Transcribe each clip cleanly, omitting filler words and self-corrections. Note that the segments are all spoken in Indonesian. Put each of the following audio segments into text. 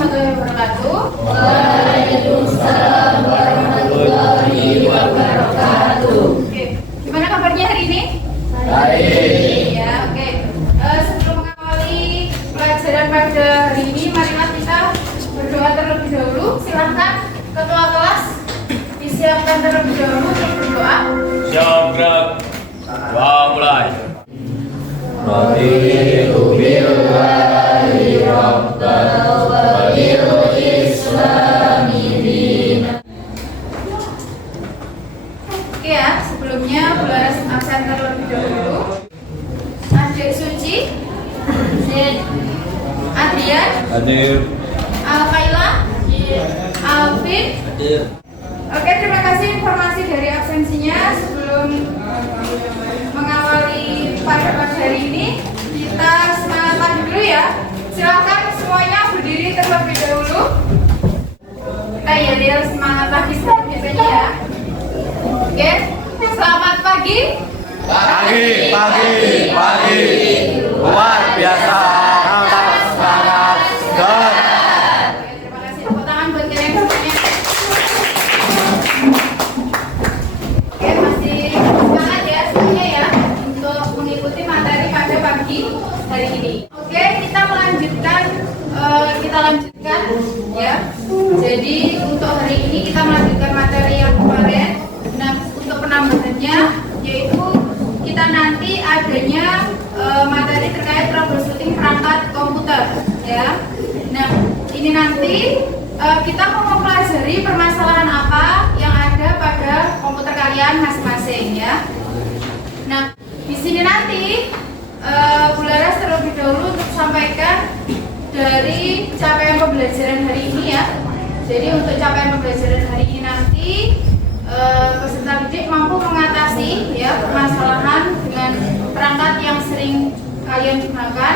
warahmatullahi wabarakatuh. Waalaikumsalam warahmatullahi wabarakatuh. Oke, gimana kabarnya hari ini? Baik. Ya, oke. Sebelum mengawali pelajaran pada hari ini, marilah kita berdoa terlebih dahulu. Silahkan ketua kelas disiapkan terlebih dahulu untuk berdoa. Siap, gerak. Doa mulai. Raditu billahi rabban wa bil islami dinan. Oke ya, sebelumnya Bularas absen terlebih dahulu. Adik Suci, Adrian, Hadir. Alkaila, Alvin. Hadir. Oke, terima kasih informasi dari absensinya. Sebelum mengawali pada hari ini, kita semangat pagi dulu ya. Silakan semuanya berdiri terlebih dahulu. Kita ya semangat pagi seperti biasanya ya. Oke, selamat pagi. Pagi. Luar biasa. Sangat segar. Oke, terima kasih. Tepuk tangan buat kalian semuanya. Oke, masih semangat ya semuanya ya untuk mengikuti materi pada pagi hari ini. Oke, kita lanjutkan ya. Jadi untuk hari ini kita melanjutkan materi yang kemarin. Nah, untuk penambahannya yaitu kita nanti adanya materi terkait troubleshooting perangkat komputer ya. Nah, ini nanti kita mau mempelajari permasalahan apa yang ada pada komputer kalian masing-masing ya. Nah, di sini nanti Bularas terlebih dahulu untuk sampaikan dari capaian pembelajaran hari ini ya. Jadi untuk capaian pembelajaran hari ini nanti peserta didik mampu mengatasi ya permasalahan dengan perangkat yang sering kalian gunakan,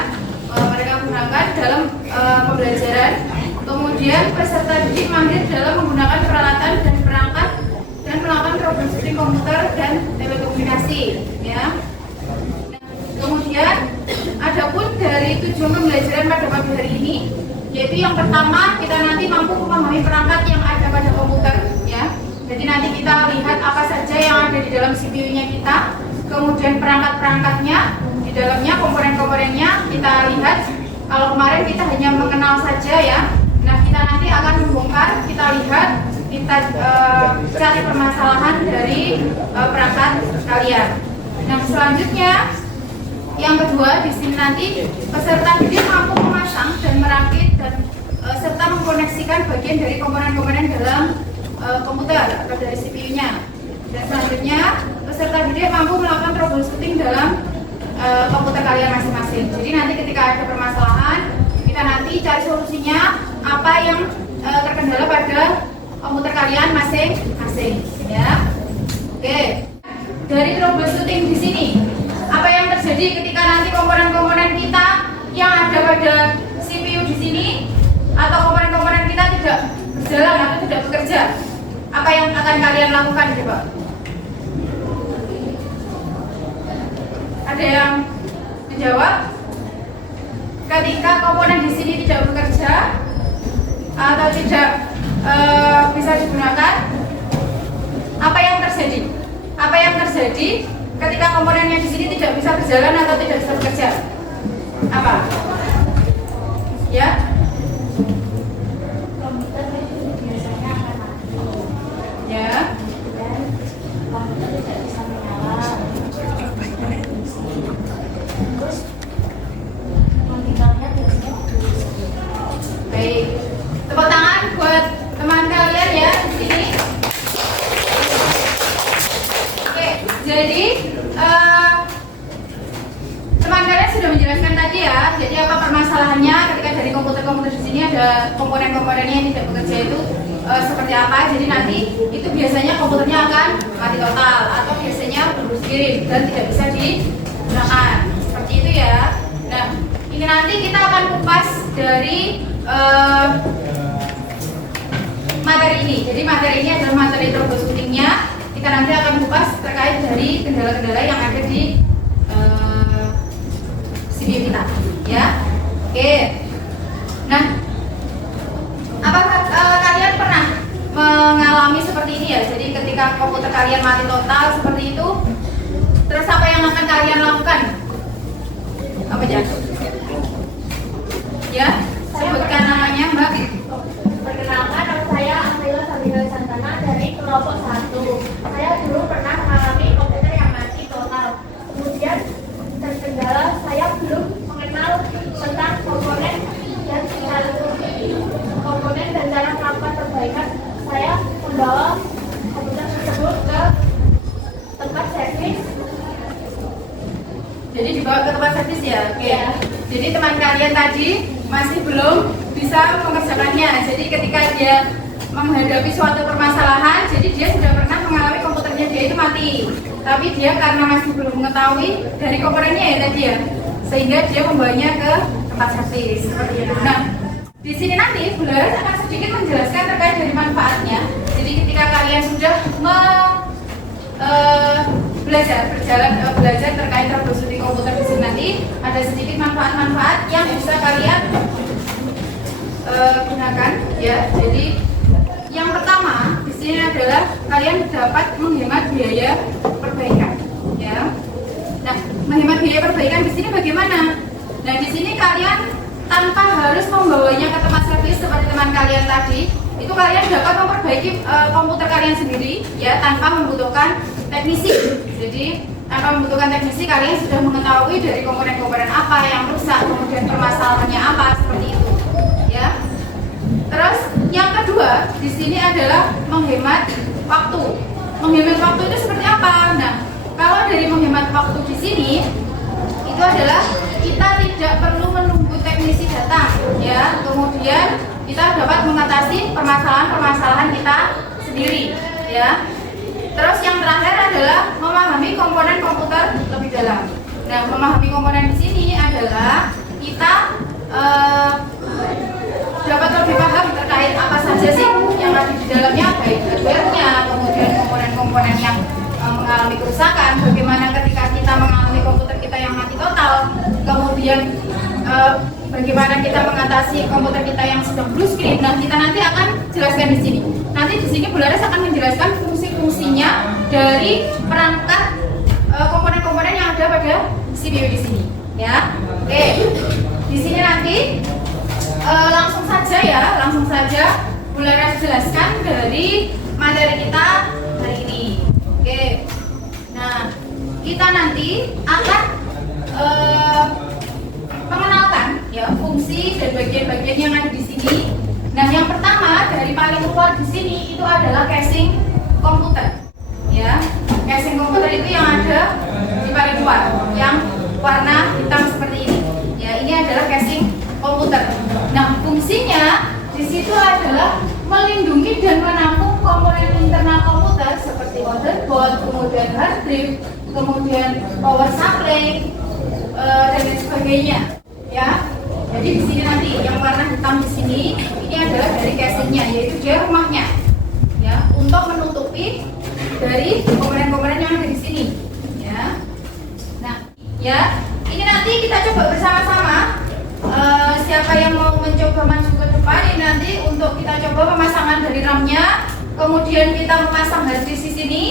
mereka gunakan dalam pembelajaran. Kemudian peserta didik mahir dalam menggunakan peralatan dan perangkat dan melakukan troubleshooting komputer dan telekomunikasi ya. Kemudian adapun dari tujuan pembelajaran pada pagi hari ini, yaitu yang pertama kita nanti mampu memahami perangkat yang ada pada komputer ya. Jadi nanti kita lihat apa saja yang ada di dalam CPU-nya kita, kemudian perangkat-perangkatnya, di dalamnya komponen-komponennya kita lihat. Kalau kemarin kita hanya mengenal saja ya. Nah, kita nanti akan membongkar, kita lihat, kita cari permasalahan dari perangkat kalian. Nah, selanjutnya yang kedua di sini nanti peserta didik mampu memasang dan merakit dan serta mengkoneksikan bagian dari komponen-komponen dalam komputer atau dari CPU-nya. Dan selanjutnya peserta didik mampu melakukan troubleshooting dalam komputer kalian masing-masing. Jadi nanti ketika ada permasalahan, kita nanti cari solusinya apa yang terkendala pada komputer kalian masing-masing ya. Oke. Dari troubleshooting di sini, apa yang terjadi ketika nanti komponen-komponen kita yang ada pada CPU di sini atau komponen-komponen kita tidak berjalan atau tidak bekerja? Apa yang akan kalian lakukan coba? Ada yang menjawab? Ketika komponen di sini tidak bekerja atau tidak bisa digunakan, apa yang terjadi? Apa yang terjadi ketika komponennya di sini tidak bisa berjalan atau tidak bisa bekerja? Apa? Ya? Ya. Baik. Tepuk tangan buat teman kalian ya di sini. Oke, jadi teman kalian sudah menjelaskan tadi ya. Jadi apa permasalahannya ketika dari komputer-komputer di sini ada komponen-komponennya yang tidak bekerja itu seperti apa? Jadi nanti itu biasanya komputernya akan mati total atau biasanya blue screen dan tidak bisa digunakan. Seperti itu ya. Nah, ini nanti kita akan kupas dari materi ini. Jadi materi ini adalah materi troubleshooting-nya. Kita nanti akan kupas terkait dari kendala-kendala yang ada di CPU kita, ya. Oke. Nah, ketika komputer kalian mati total seperti itu, terus apa yang akan kalian lakukan? Apa aja? Ya, sebutkan namanya Mbak. Perkenalkan, nama saya Amrila Sabila Santana dari kelompok 1. Saya dulu pernah mengalami komputer yang mati total. Kemudian terkendala saya belum mengenal tentang komponen dan cara melakukan perbaikan. Saya membawa komputer tersebut ke tempat servis. Jadi dibawa ke tempat servis ya? Oke. Ya. Jadi teman kalian tadi masih belum bisa mengerjakannya. Jadi ketika dia menghadapi suatu permasalahan, jadi dia sudah pernah mengalami komputernya dia itu mati. Tapi dia karena masih belum mengetahui dari komponennya ya tadi ya, sehingga dia membawanya ke tempat servis seperti itu. Nah, di sini nanti Bularas akan sedikit menjelaskan terkait dari manfaatnya. Jadi ketika kalian sudah belajar terkait troubleshooting komputer di sini nanti ada sedikit manfaat-manfaat yang bisa kalian gunakan ya. Jadi yang pertama di sini adalah kalian dapat menghemat biaya perbaikan ya. Nah, menghemat biaya perbaikan di sini bagaimana? Nah, di sini kalian tanpa harus membawanya ke tempat servis seperti teman kalian tadi, itu kalian dapat memperbaiki komputer kalian sendiri ya tanpa membutuhkan teknisi. Jadi tanpa membutuhkan teknisi, kalian sudah mengetahui dari komponen-komponen apa yang rusak, kemudian permasalahannya apa seperti itu ya. Terus yang kedua di sini adalah menghemat waktu. Menghemat waktu itu seperti apa? Nah, kalau dari menghemat waktu di sini itu adalah kita tidak perlu menunggu teknisi datang ya. Kemudian kita dapat mengatasi permasalahan-permasalahan kita sendiri ya. Terus yang terakhir adalah memahami komponen komputer lebih dalam. Nah, memahami komponen di sini adalah kita dapat lebih paham terkait apa saja sih yang ada di dalamnya, baik hardware-nya, kemudian komponen-komponen yang mengalami kerusakan, bagaimana ketika kita mengalami komputer kita yang mati total, kemudian bagaimana kita mengatasi komputer kita yang sedang blue screen. Nah, kita nanti akan jelaskan di sini. Nanti di sini Bularas akan menjelaskan fungsi-fungsinya dari perangkat komponen-komponen yang ada pada CPU di sini, ya. Oke, di sini nanti langsung saja Bularas jelaskan dari materi kita hari ini. Oke, nah kita nanti akan mengenalkan ya fungsi dan bagian-bagian yang ada di sini. Nah, yang pertama dari paling luar di sini itu adalah casing komputer. Ya, casing komputer itu yang ada di paling luar, yang warna hitam seperti ini. Ya, ini adalah casing komputer. Nah, fungsinya di situ adalah melindungi dan menampung komponen internal komputer seperti motherboard, kemudian hard drive, kemudian power supply dan lain sebagainya. Ya, jadi di sini nanti yang warna hitam di sini ini adalah dari casingnya, yaitu dia rumahnya. Ya, untuk menutupi dari komponen-komponen yang ada di sini. Ya, nah, ya ini nanti kita coba bersama-sama. Siapa yang mau mencoba maju ke depan ini nanti untuk kita coba pemasangan dari RAM-nya, kemudian kita memasang hard disk di sini.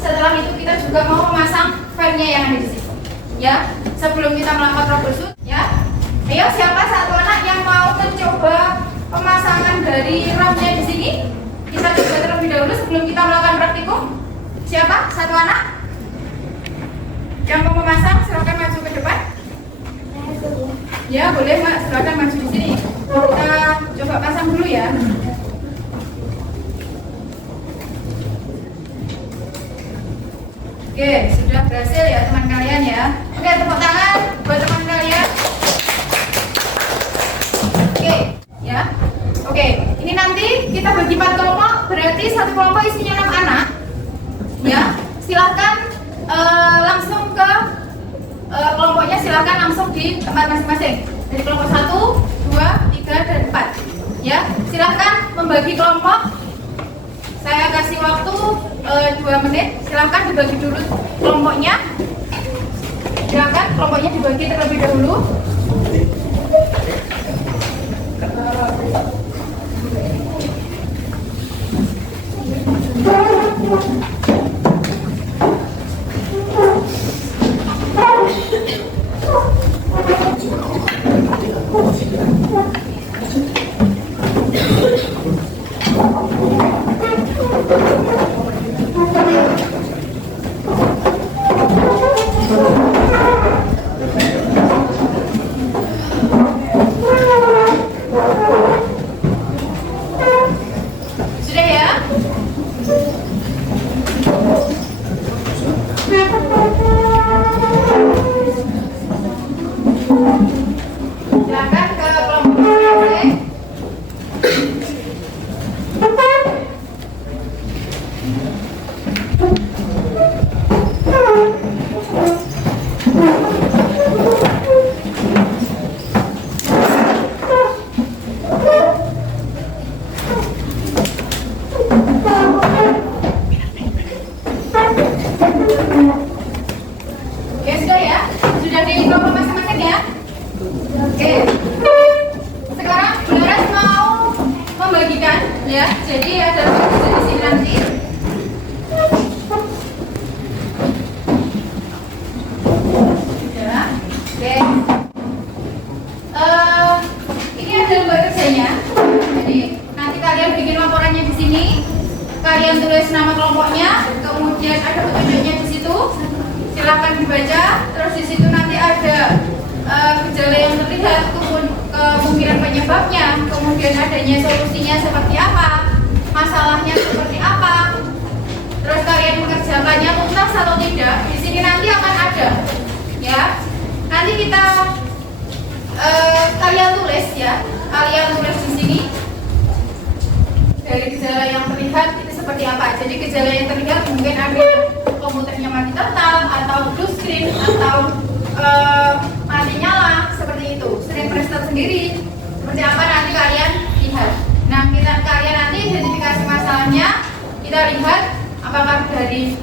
Setelah itu kita juga mau memasang filenya yang ada di sini. Ya, sebelum kita melakukan troubleshoot, ya. Ayo, siapa satu anak yang mau mencoba pemasangan dari RAM-nya di sini? Kita coba terlebih dahulu sebelum kita melakukan praktikum. Siapa? Satu anak? Yang mau memasang, silakan maju ke depan. Ya, boleh Mbak, silakan maju di sini. Kita coba pasang dulu ya. Oke, sudah berhasil ya teman kalian ya. Oke, tepuk tangan buat teman kalian. Oke, ya. Oke, ini nanti kita bagi 4 kelompok, berarti satu kelompok isinya 6 anak. Ya, silakan langsung ke kelompoknya, silakan langsung di tempat masing-masing. Dari kelompok 1, 2, 3, dan 4. Ya, silakan membagi kelompok. Saya kasih waktu 2 menit. Silakan dibagi dulu kelompoknya. Silakan kelompoknya dibagi terlebih dahulu. Sudah ya? Silakan ke kelompok masing-masing. Oke, sudah ya? Sudah di kelompok masing-masing ya? Oke. Sekarang Bularas mau membagikan ya. Jadi ada tugas di sini nanti. Ya. Oke. Ini ada lembar kerjanya. Jadi nanti kalian bikin laporannya di sini. Kalian tulis nama kelompoknya, kemudian ada petunjuknya di situ. Silakan dibaca. Terus di situ nanti ada gejala yang terlihat, kemungkinan penyebabnya, kemudian adanya solusinya seperti apa, masalahnya seperti apa. Terus kalian mengerjakannya tuntas atau tidak. Di sini nanti akan ada, ya. Nanti kita kalian tulis ya. Kalian tulis di sini dari gejala yang terlihat itu seperti apa. Jadi gejala yang terlihat mungkin ada komputernya mati total, atau blue screen, atau mati nyala, seperti itu. Sering preset sendiri, seperti apa nanti kalian lihat. Nah, kalian nanti identifikasi masalahnya. Kita lihat apakah dari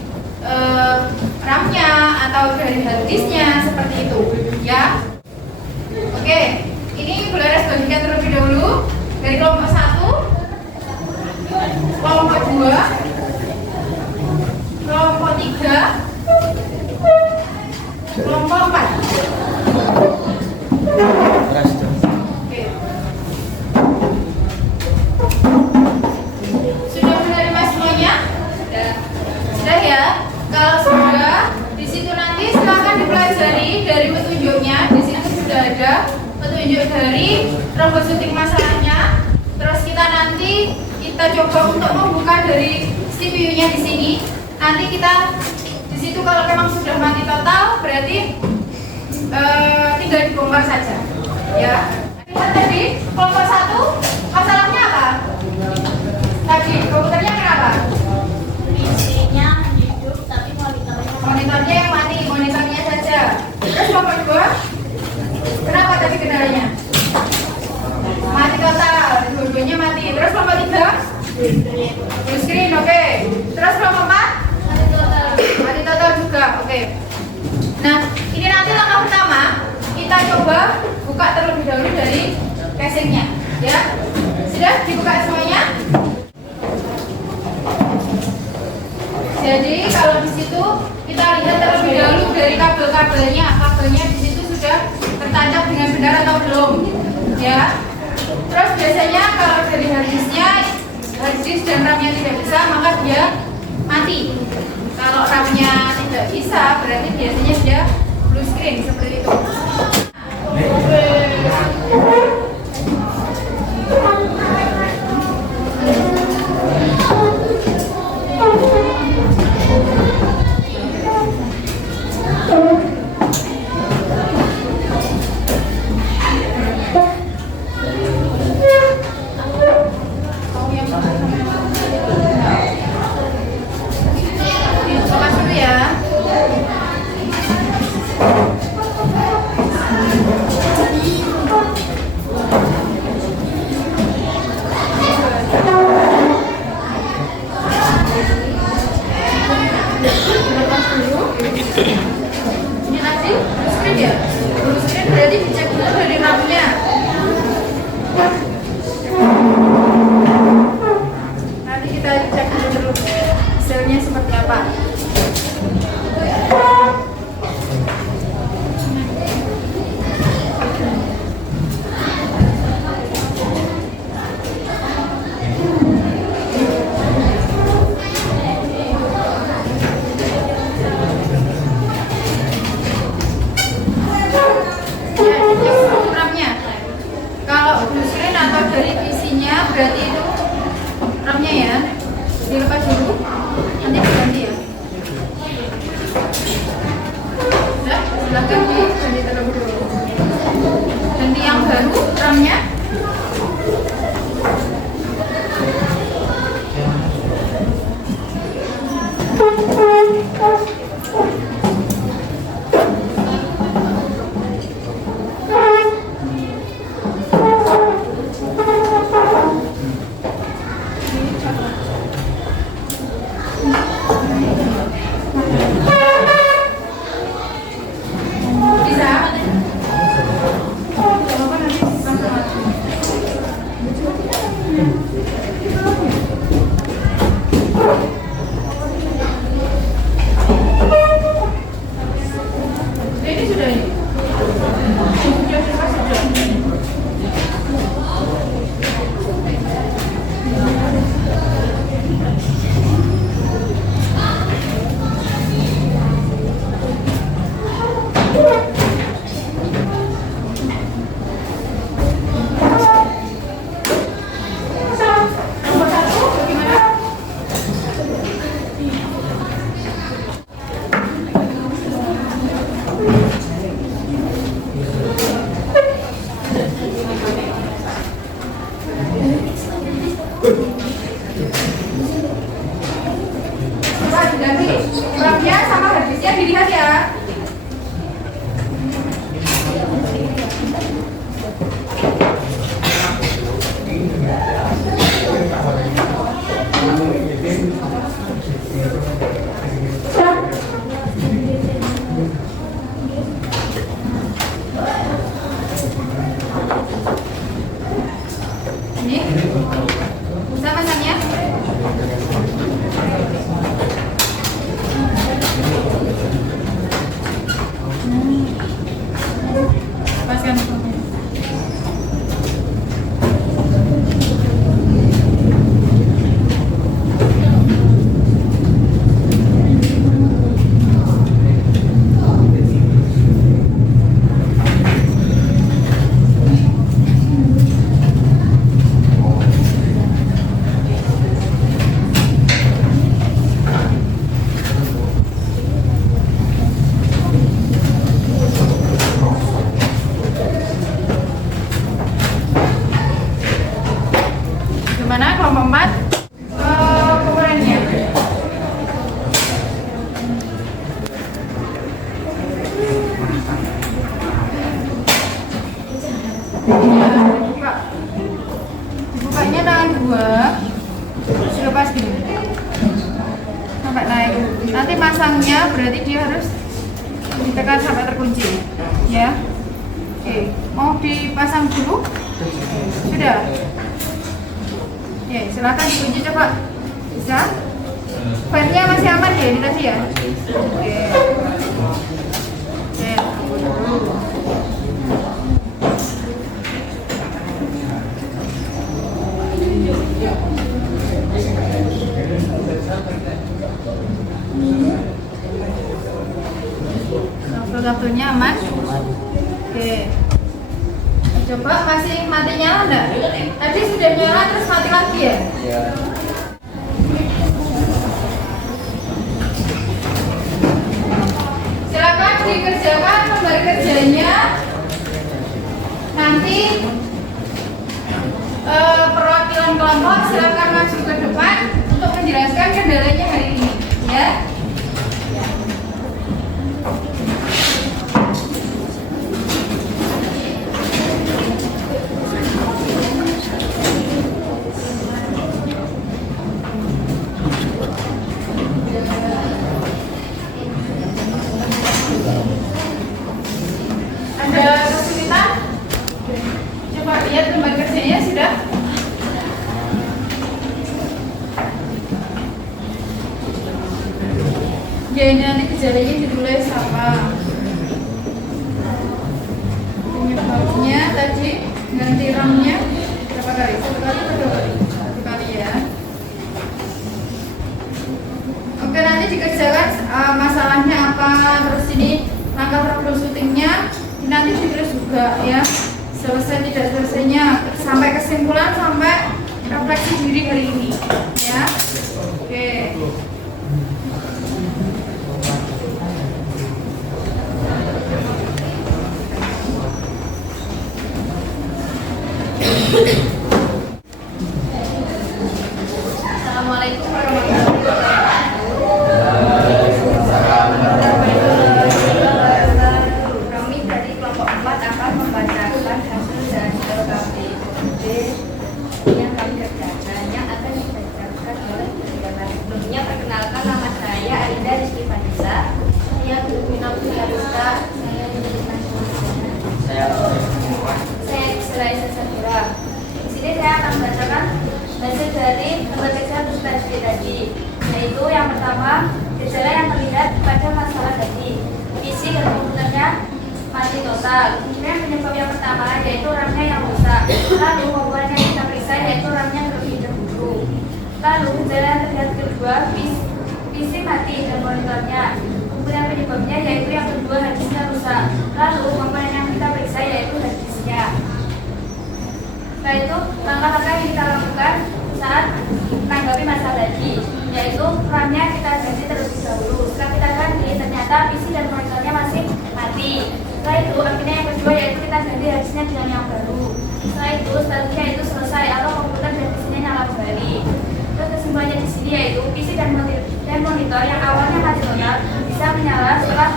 RAM-nya atau dari hard disk-nya, seperti itu, ya. Oke, ini Bularas bagikan terlebih dahulu dari kelompok 1, kelompok 2, kelompok 3, kelompok 4. Oke. Sudah menerima semuanya? Sudah ya? Kalau sudah, di situ nanti silakan dipelajari dari petunjuknya. Di situ sudah ada petunjuk dari troubleshooting masalahnya. Terus kita coba untuk membuka dari CPU-nya di sini. Nanti kita di situ kalau memang sudah mati total, berarti tinggal dibongkar saja, ya. Lihat tadi kelompok 1 masalahnya apa? Tadi komputernya kenapa? Isinya hidup tapi Monitornya yang mati, monitornya saja. Terus kelompok 2 kenapa tadi kendalanya? Mati total, dua-duanya mati. Terus kelompok 3 blue screen, oke. Terus kelompok 4 mati total juga, oke. Nah, ini nanti langkah pertama kita coba buka terlebih dahulu dari casingnya, ya. Sudah dibuka semuanya? Jadi kalau di situ kita lihat terlebih dahulu dari kabel-kabelnya, kabelnya di situ sudah tertancap dengan benar atau belum, ya. Terus biasanya kalau dari hard disk dan RAM-nya tidak bisa, maka dia mati. Kalau RAM-nya tidak bisa, berarti biasanya dia blue screen, seperti itu. Lepas dulu ya. berarti itu ramnya ya. Dilepas dulu, nanti diganti ya. Sudah, silakan diganti terlebih dulu. Ganti yang baru ramnya. Ramnya sama habisnya dilihat ya. Ini bisa masangnya. Lepaskan. Gimana kelompok 4? Pengurangnya. Dibuka. Dibukanya tangan 2. Dilepas gini. Sampai naik. Nanti masangnya berarti dia harus ditekan sampai terkunci. Ya. Oke, mau dipasang dulu? Sudah. Oke, silakan dikunci coba. Bisa? Fan-nya masih aman ya ini tadi ya? Oke. Oke, tunggu dulu. Kartu-kartunya aman? Oke. Coba masih mati nyala enggak? Tadi sudah nyala terus mati lagi ya? Ya. Silakan dikerjakan lembar kerjanya. Nanti perwakilan kelompok silakan maju ke depan untuk menjelaskan kendalanya hari ini, ya. Ada kesulitan? Coba lihat lembar kerjanya sudah. Ya ini nanti gejalanya ditulis apa? Penyebabnya tadi ganti RAM-nya berapa kali? 1 kali atau 2 kali? 1 kali ya. Oke, nanti dikerjakan masalahnya apa, terus ini langkah troubleshooting-nya nanti ditulis juga ya, selesai tidak selesainya sampai kesimpulan sampai refleksi diri hari ini, ya. Oke. Assalamualaikum warahmatullahi wabarakatuh. Kami dari kelompok 4 akan membacakan hasil dari LKPUD yang kami kerjakan yang akan dibacakan oleh kegiatan sebelumnya. Perkenalkan, nama saya Aida Rizky Vanessa. Saya Gulmina Putri-Ariska. Saya Selaisa Safira. Di sini saya akan membacakan hasil dari pemeriksaan presentasi tadi, yaitu yang pertama, gejala yang terlihat pada masalah tadi, fisik dan komputernya mati total. Kemudian penyebab yang pertama yaitu RAM-nya yang rusak. Lalu komponen yang kita periksa yaitu RAM-nya lebih dahulu. Lalu gejala yang terlihat kedua, fisik mati dan monitornya. Kemudian penyebabnya yaitu yang kedua, harddisknya rusak. Lalu komponen yang kita periksa yaitu harddisknya. Setelah itu, langkah-langkah yang kita lakukan saat menanggapi masalah tadi, yaitu RAM-nya kita ganti terlebih dahulu. Setelah kita ganti, ternyata PC dan monitornya masih mati. Setelah itu, akhirnya yang kedua yaitu kita ganti harddisknya dengan yang baru. Setelah itu, selanjutnya itu selesai atau komputer dan PC-nya nyala kembali. Terus kesimpulannya di sini yaitu PC dan monitor yang awalnya mati total bisa menyala setelah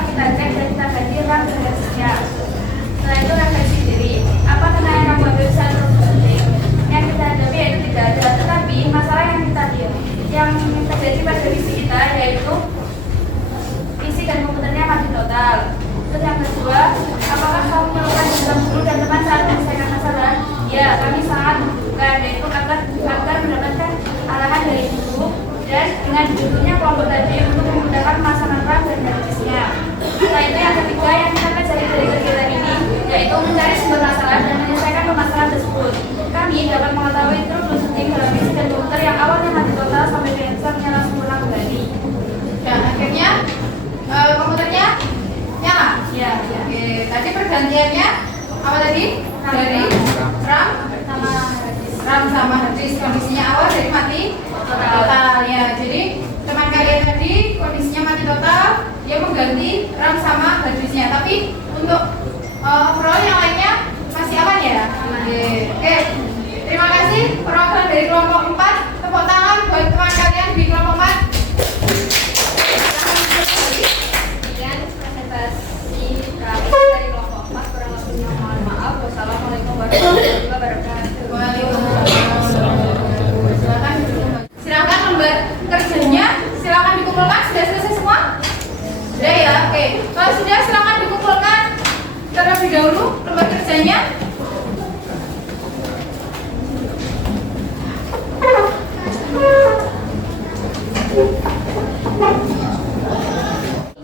kita cek dan kita ganti RAM dan harddisknya. Setelah itu refleksi diri. Apa kenaikan RAM bisa terus penting? Yang kita hadapi yaitu tidak ada, tetapi masalah yang terjadi pada PC kita yaitu PC dan komputernya mati total. Terus yang kedua, apakah kamu melakukan dalam guru dan teman saat menyelesaikan masalah? Ya, kami sangat membutuhkan, yaitu agar mendapatkan arahan dari guru dan dengan duduknya kelompok tadi untuk memudahkan pemasangan RAM dan harddisknya. Setelah itu yang ketiga yang kita pelajari dari kegiatan ini yaitu mencari sumber masalah dan menyelesaikan permasalahan tersebut. Kami dapat mengetahui troubleshooting dalam PC dan komputer yang awalnya mati total sampai bisa menyala sempurna kembali. Ya, akhirnya komputernya nyala. Ya. Oke, tadi pergantiannya apa tadi? Dari RAM sama harddisk. Kondisinya awal dari mati total. Ya, jadi teman kalian tadi kondisinya mati total, dia mengganti RAM sama harddisknya. Tapi untuk overall yang lainnya masih aman ya? Oke. Terima kasih perwakilan dari kelompok 4. Tepuk tangan buat teman kalian di kelompok 4. Dengan presentasi kami dari kelompok 4, kurang lebihnya mohon maaf. Wassalamualaikum warahmatullahi wabarakatuh. Silakan lembar kerjanya, silakan dikumpulkan. Sudah selesai semua? Sudah ya, oke. Kalau sudah, silakan dikumpulkan terlebih dahulu lembar kerjanya.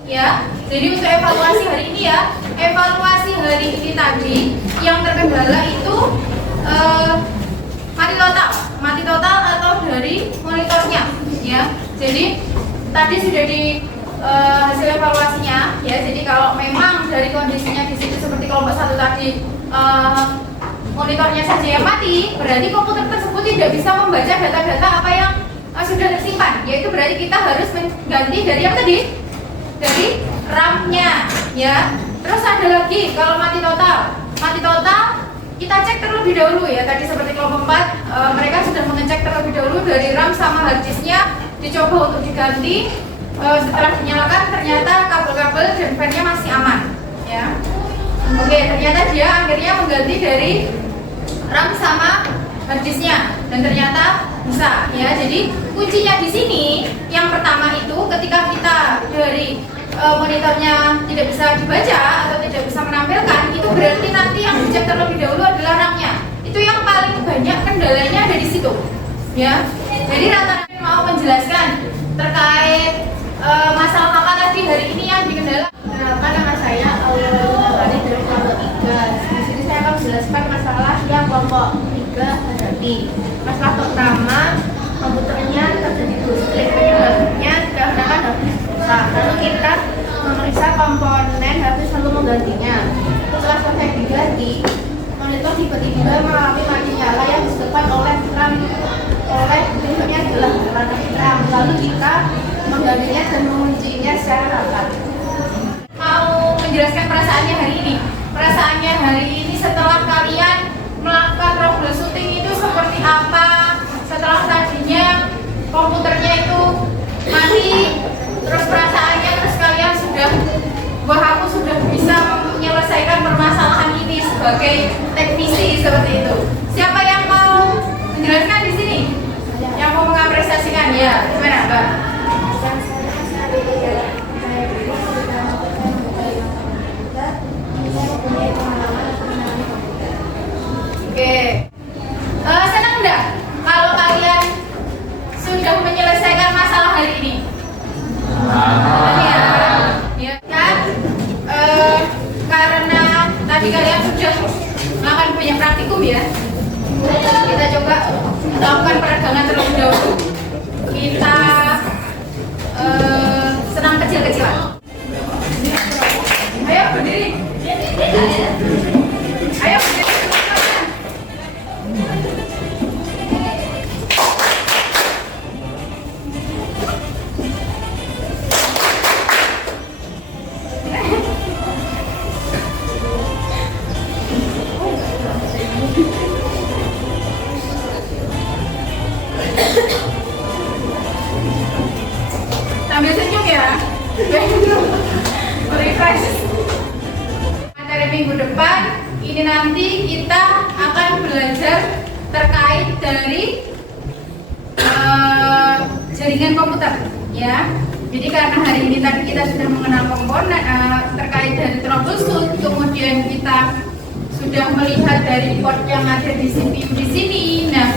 Ya, jadi untuk evaluasi hari ini ya, evaluasi hari ini tadi yang terkendala itu mati total atau dari monitornya ya. Jadi tadi sudah di hasil evaluasinya ya. Jadi kalau memang dari kondisinya di situ seperti kelompok 1 tadi monitornya saja yang mati, berarti komputer tersebut tidak bisa membaca data-data apa yang sudah tersimpan, yaitu berarti kita harus mengganti dari yang tadi, dari RAM-nya ya. Terus ada lagi kalau mati total kita cek terlebih dahulu ya. Tadi seperti kelompok 4 mereka sudah mengecek terlebih dahulu dari RAM sama harddisknya, dicoba untuk diganti. Setelah dinyalakan ternyata kabel-kabel dan fan-nya masih aman ya. Oke, ternyata dia akhirnya mengganti dari RAM sama harddisknya dan ternyata bisa ya. Jadi kuncinya di sini yang pertama itu ketika kita dari monitornya tidak bisa dibaca atau tidak bisa menampilkan, itu berarti nanti yang dicek terlebih dahulu adalah RAM-nya. Itu yang paling banyak kendalanya ada di situ ya. Jadi rata-rata mau menjelaskan terkait masalah apa tadi hari ini yang dikendala. Nama saya Aurel dari kelompok 3. Di sini saya akan menjelaskan masalah yang kelompok 3 hadapi. Masalah pertama, komputernya terjadi listrik, penyebabnya dikarenakan habis rusak. Lalu kita memeriksa komponen habis lalu menggantinya. Setelah selesai diganti, monitor tiba-tiba mengalami mati nyala yang disebabkan oleh sebagai teknisi seperti itu. Siapa yang mau menjelaskan di sini? Yang mau mengapresiasikan ya? Gimana, Mbak? Oke. Senang enggak kalau kalian sudah menyelesaikan masalah hari ini? Ya kan? Karena tadi kalian sudah melakukan banyak praktikum ya. Kita coba lakukan peregangan terlebih dahulu. Kita senam kecil-kecilan. Ayo berdiri. Ayo berdiri. Sambil senyum ya. Refresh. Materi minggu depan ini nanti kita akan belajar terkait dari jaringan komputer ya. Jadi karena hari ini tadi kita sudah mengenal komponen terkait dari troubleshoot, kemudian kita sudah melihat dari port yang ada di CPU di sini. Nah,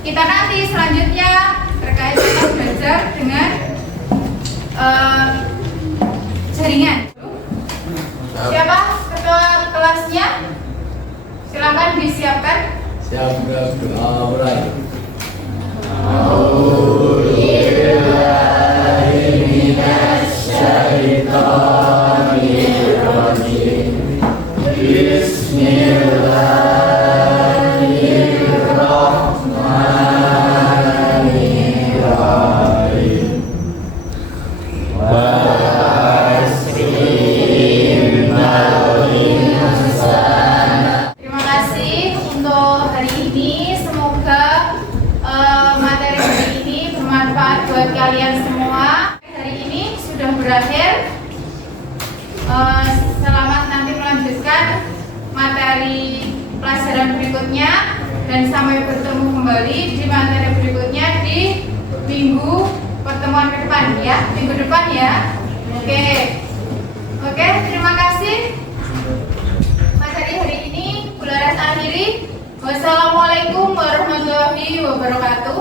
kita nanti selanjutnya terkait kita belajar dengan jaringan. Siapa ketua kelasnya? Silakan disiapkan. Siap, mulai. Terima kasih untuk hari ini. Semoga materi hari ini bermanfaat buat kalian semua. Hari ini sudah berakhir. Selamat nanti melanjutkan materi pelajaran berikutnya dan sampai bertemu kembali di materi berikutnya di minggu pertemuan ke depan ya. Minggu depan ya. Oke, terima kasih. Materi hari ini Bularas akhiri. Wassalamualaikum warahmatullahi wabarakatuh.